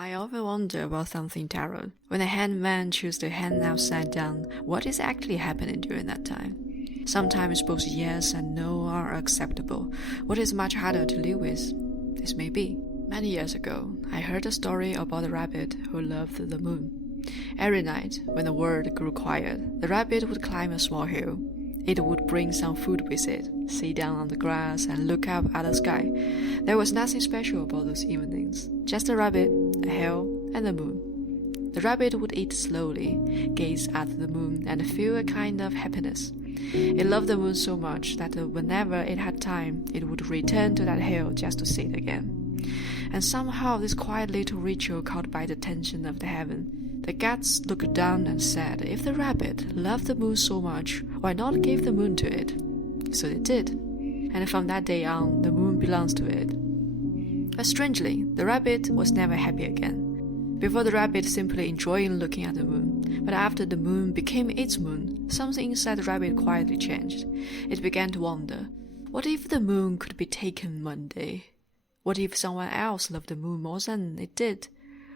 I often wonder about something tarot. When a hangman chooses to hang upside down, what is actually happening during that time? Sometimes both yes and no are acceptable. What is much harder to live with? This may be. Many years ago, I heard a story about a rabbit who loved the moon. Every night, when the world grew quiet, the rabbit would climb a small hill. It would bring some food with it, sit down on the grass and look up at the sky. There was nothing special about those evenings, just a rabbit, a hill, and the moon. The rabbit would eat slowly, gaze at the moon, and feel a kind of happiness. It loved the moon so much that whenever it had time, it would return to that hill just to sit again. And somehow this quiet little ritual caught by the attention of the heaven. The gods looked down and said, if the rabbit loved the moon so much, why not give the moon to it? So they did. And from that day on, the moon belongs to it. But strangely, the rabbit was never happy again. Before the rabbit simply enjoying looking at the moon, but after the moon became its moon, something inside the rabbit quietly changed. It began to wonder, what if the moon could be taken one day? What if someone else loved the moon more than it did?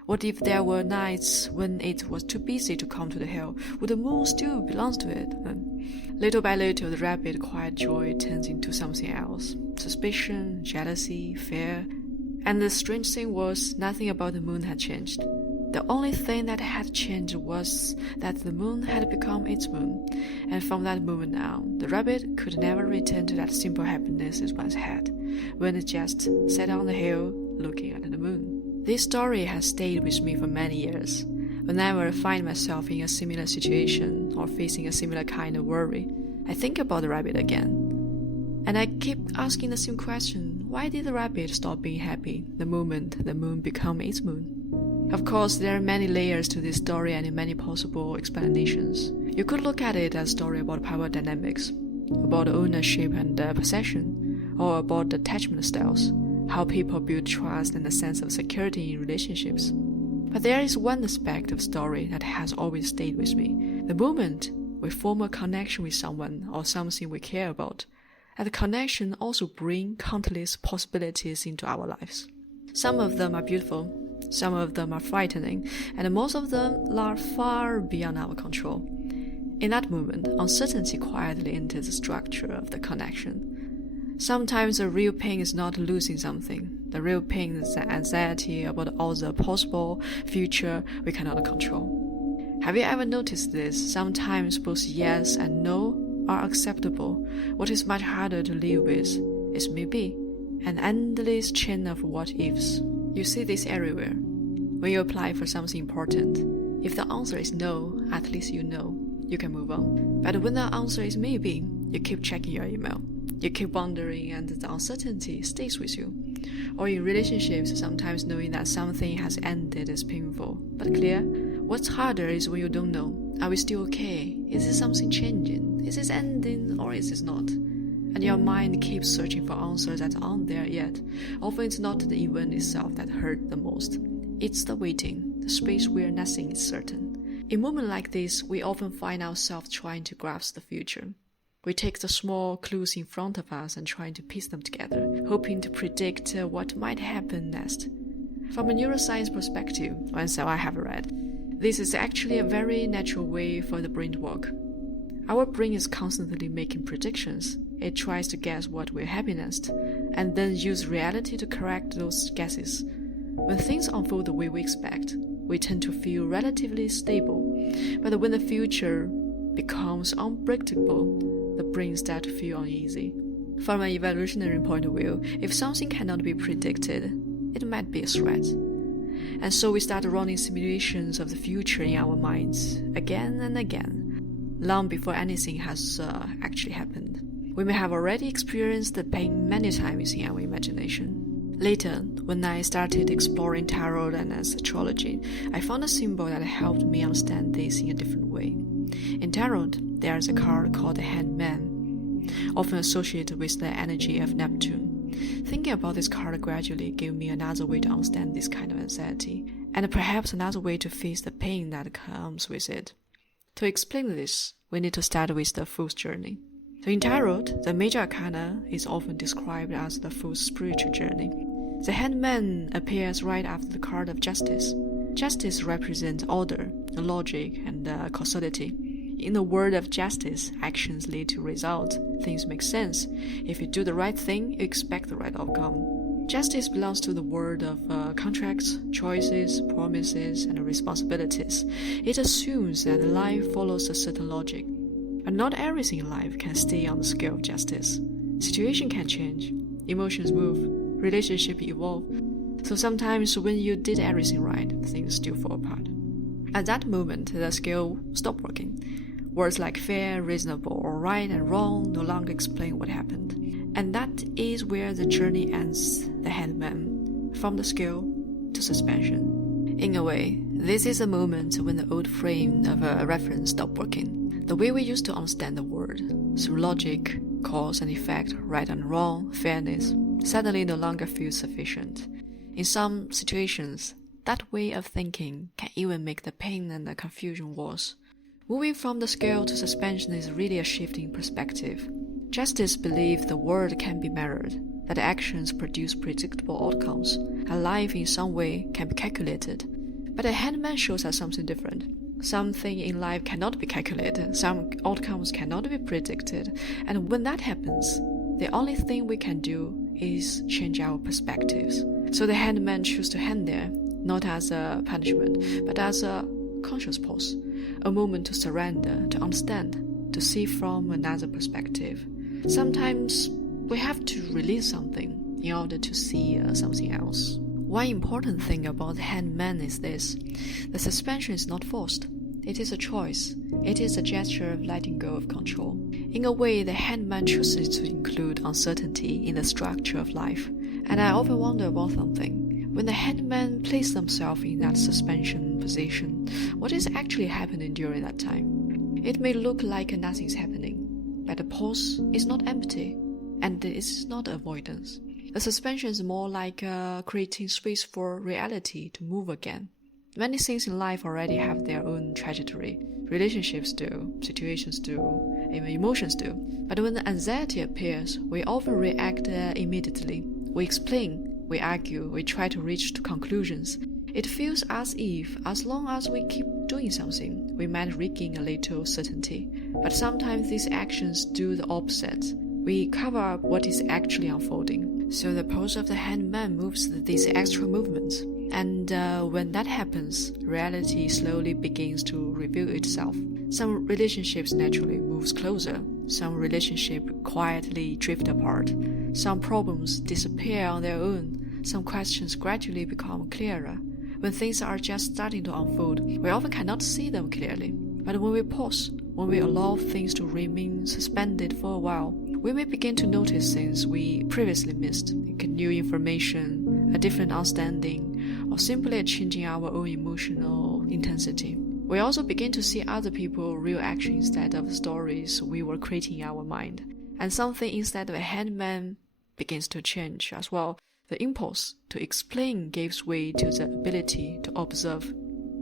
What if there were nights when it was too busy to come to the hill? Would the moon still belong to it? Little by little, the rabbit's quiet joy turns into something else. Suspicion, jealousy, fear. And the strange thing was, nothing about the moon had changed. The only thing that had changed was that the moon had become its moon. And from that moment on, the rabbit could never return to that simple happiness it once had, when it just sat on the hill looking at the moon. This story has stayed with me for many years. Whenever I find myself in a similar situation or facing a similar kind of worry, I think about the rabbit again. And I keep asking the same question, why did the rabbit stop being happy the moment the moon became its moon? Of course, there are many layers to this story and many possible explanations. You could look at it as a story about power dynamics, about ownership and possession, or about attachment styles, how people build trust and a sense of security in relationships. But there is one aspect of story that has always stayed with me. The moment we form a connection with someone or something we care about, and the connection also brings countless possibilities into our lives. Some of them are beautiful, some of them are frightening, and most of them are far beyond our control. In that moment, uncertainty quietly enters the structure of the connection. Sometimes the real pain is not losing something. The real pain is the anxiety about all the possible future we cannot control. Have you ever noticed this? Sometimes both yes and no are acceptable. What is much harder to live with is maybe an endless chain of what-ifs. You see this everywhere. When you apply for something important, if the answer is no, at least you know. You can move on. But when the answer is maybe, you keep checking your email. You keep wondering and the uncertainty stays with you. Or in relationships, sometimes knowing that something has ended is painful, but clear. What's harder is when you don't know. Are we still okay? Is this something changing? Is this ending or is this not? And your mind keeps searching for answers that aren't there yet. Often it's not the event itself that hurt the most. It's the waiting, the space where nothing is certain. In moments like this, we often find ourselves trying to grasp the future. We take the small clues in front of us and trying to piece them together, hoping to predict what might happen next. From a neuroscience perspective, one so I have read, this is actually a very natural way for the brain to work. Our brain is constantly making predictions. It tries to guess what will happen next, and then use reality to correct those guesses. When things unfold the way we expect, we tend to feel relatively stable. But when the future becomes unpredictable, the brain starts to feel uneasy. From an evolutionary point of view, if something cannot be predicted, it might be a threat. And so we start running simulations of the future in our minds, again and again, long before anything has actually happened. We may have already experienced the pain many times in our imagination. Later, when I started exploring tarot and astrology, I found a symbol that helped me understand this in a different way. In tarot, there is a card called the Hangman, often associated with the energy of Neptune. Thinking about this card gradually gave me another way to understand this kind of anxiety, and perhaps another way to face the pain that comes with it. To explain this, we need to start with the Fool's Journey. So in tarot, the major arcana is often described as the fool's spiritual journey. The hangman appears right after the card of justice. Justice represents order, logic, and causality. In the world of justice, actions lead to results. Things make sense. If you do the right thing, you expect the right outcome. Justice belongs to the world of contracts, choices, promises, and responsibilities. It assumes that life follows a certain logic. But not everything in life can stay on the scale of justice. Situation can change, emotions move, relationships evolve. So sometimes when you did everything right, things still fall apart. At that moment, the scale stopped working. Words like fair, reasonable, or right and wrong no longer explain what happened. And that is where the journey ends the hangman, from the scale to suspension. In a way, this is a moment when the old frame of a reference stopped working. The way we used to understand the world, through logic, cause and effect, right and wrong, fairness, suddenly no longer feels sufficient. In some situations, that way of thinking can even make the pain and the confusion worse. Moving from the scale to suspension is really a shift in perspective. Justice believes the world can be measured, that actions produce predictable outcomes, and life in some way can be calculated. But the hangman shows us something different. Something in life cannot be calculated, some outcomes cannot be predicted, and when that happens, the only thing we can do is change our perspectives. So the hangman chooses to hang there, not as a punishment, but as a conscious pause, a moment to surrender, to understand, to see from another perspective. Sometimes we have to release something in order to see something else. One important thing about the hangman is this: the suspension is not forced. It is a choice. It is a gesture of letting go of control. In a way, the hangman chooses to include uncertainty in the structure of life. And I often wonder about something. When the hangman places themselves in that suspension position, what is actually happening during that time? It may look like nothing's happening, but the pause is not empty, and it is not avoidance. The suspension is more like creating space for reality to move again. Many things in life already have their own trajectory. Relationships do, situations do, even emotions do. But when the anxiety appears, we often react immediately. We explain, we argue, we try to reach to conclusions. It feels as if, as long as we keep doing something, we might regain a little certainty. But sometimes these actions do the opposite. We cover up what is actually unfolding. So the pose of the hangman moves these extra movements. And when that happens, reality slowly begins to reveal itself. Some relationships naturally moves closer. Some relationships quietly drift apart. Some problems disappear on their own. Some questions gradually become clearer. When things are just starting to unfold, we often cannot see them clearly. But when we pause, when we allow things to remain suspended for a while, we may begin to notice things we previously missed, like new information, a different understanding, or simply a change in our own emotional intensity. We also begin to see other people's real action instead of stories we were creating in our mind. And something inside of a hangman begins to change as well. The impulse to explain gives way to the ability to observe.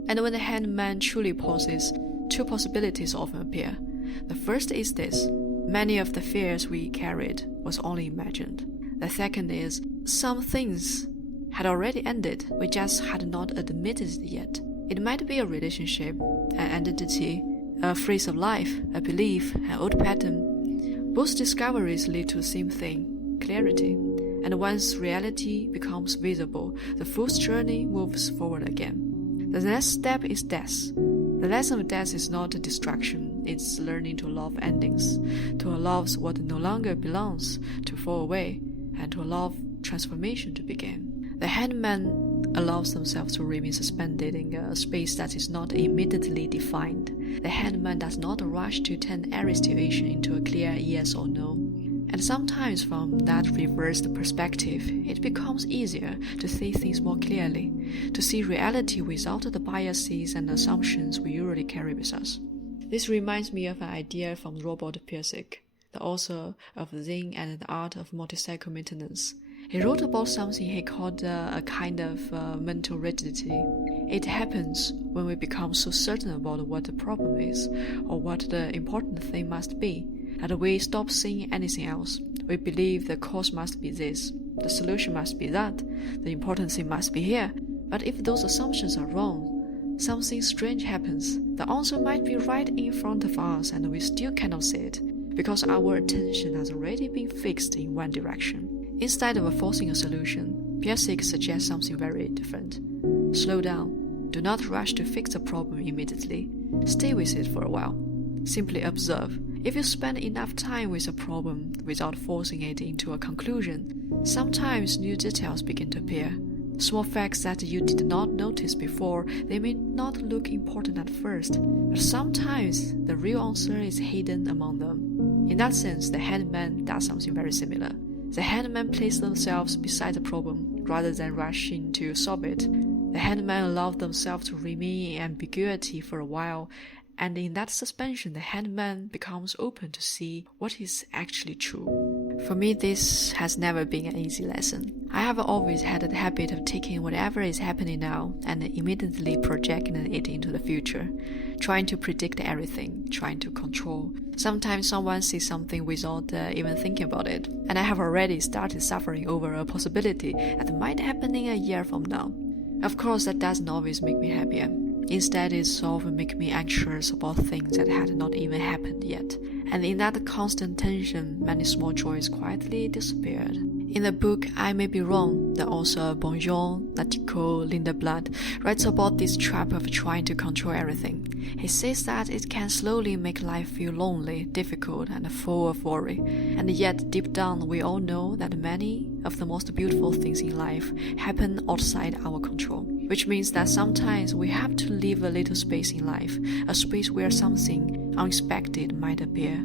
And when the hangman truly pauses, two possibilities often appear. The first is this: many of the fears we carried was only imagined. The second is, some things had already ended, we just had not admitted it yet. It might be a relationship, an identity, a phase of life, a belief, an old pattern. Both discoveries lead to the same thing: clarity. And once reality becomes visible, the fool's journey moves forward again. The next step is death. The lesson of death is not destruction, it's learning to love endings, to allow what no longer belongs to fall away, and to allow transformation to begin. The hangman allows themselves to remain suspended in a space that is not immediately defined. The hangman does not rush to turn every situation into a clear yes or no. And sometimes from that reversed perspective, it becomes easier to see things more clearly, to see reality without the biases and assumptions we usually carry with us. This reminds me of an idea from Robert Pirsig, the author of Zen and the Art of Motorcycle Maintenance. He wrote about something he called a kind of mental rigidity. It happens when we become so certain about what the problem is, or what the important thing must be, that we stop seeing anything else. We believe the cause must be this. The solution must be that. The important thing must be here. But if those assumptions are wrong, something strange happens. The answer might be right in front of us and we still cannot see it, because our attention has already been fixed in one direction. Instead of forcing a solution, Piasek suggests something very different. Slow down. Do not rush to fix the problem immediately. Stay with it for a while. Simply observe. If you spend enough time with a problem without forcing it into a conclusion, sometimes new details begin to appear. Small facts that you did not notice before, they may not look important at first, but sometimes the real answer is hidden among them. In that sense, the handman does something very similar. The handman places themselves beside the problem rather than rushing to solve it. The handman allows themselves to remain in ambiguity for a while, and in that suspension, the handman becomes open to see what is actually true. For me, this has never been an easy lesson. I have always had the habit of taking whatever is happening now and immediately projecting it into the future, trying to predict everything, trying to control. Sometimes someone sees something without even thinking about it, and I have already started suffering over a possibility that might happen in a year from now. Of course, that doesn't always make me happier. Instead, it often makes me anxious about things that had not even happened yet. And in that constant tension, many small joys quietly disappeared. In the book I May Be Wrong, the author Bonjour Latico Lindeblad writes about this trap of trying to control everything. He says that it can slowly make life feel lonely, difficult, and full of worry. And yet, deep down, we all know that many of the most beautiful things in life happen outside our control. Which means that sometimes we have to leave a little space in life, a space where something unexpected might appear,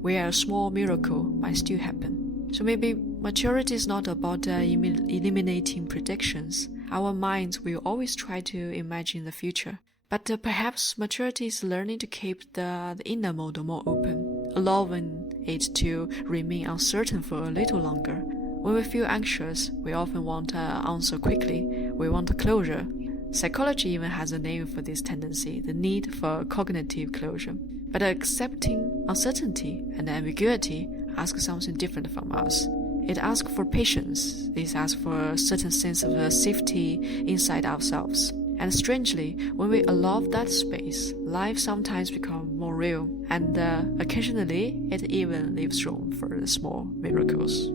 where a small miracle might still happen. So maybe maturity is not about eliminating predictions. Our minds will always try to imagine the future. But perhaps maturity is learning to keep the inner model more open, allowing it to remain uncertain for a little longer. When we feel anxious, we often want an answer quickly. We want a closure. Psychology even has a name for this tendency, the need for cognitive closure. But accepting uncertainty and ambiguity asks something different from us. It asks for patience. It asks for a certain sense of safety inside ourselves. And strangely, when we allow that space, life sometimes becomes more real, and occasionally it even leaves room for the small miracles.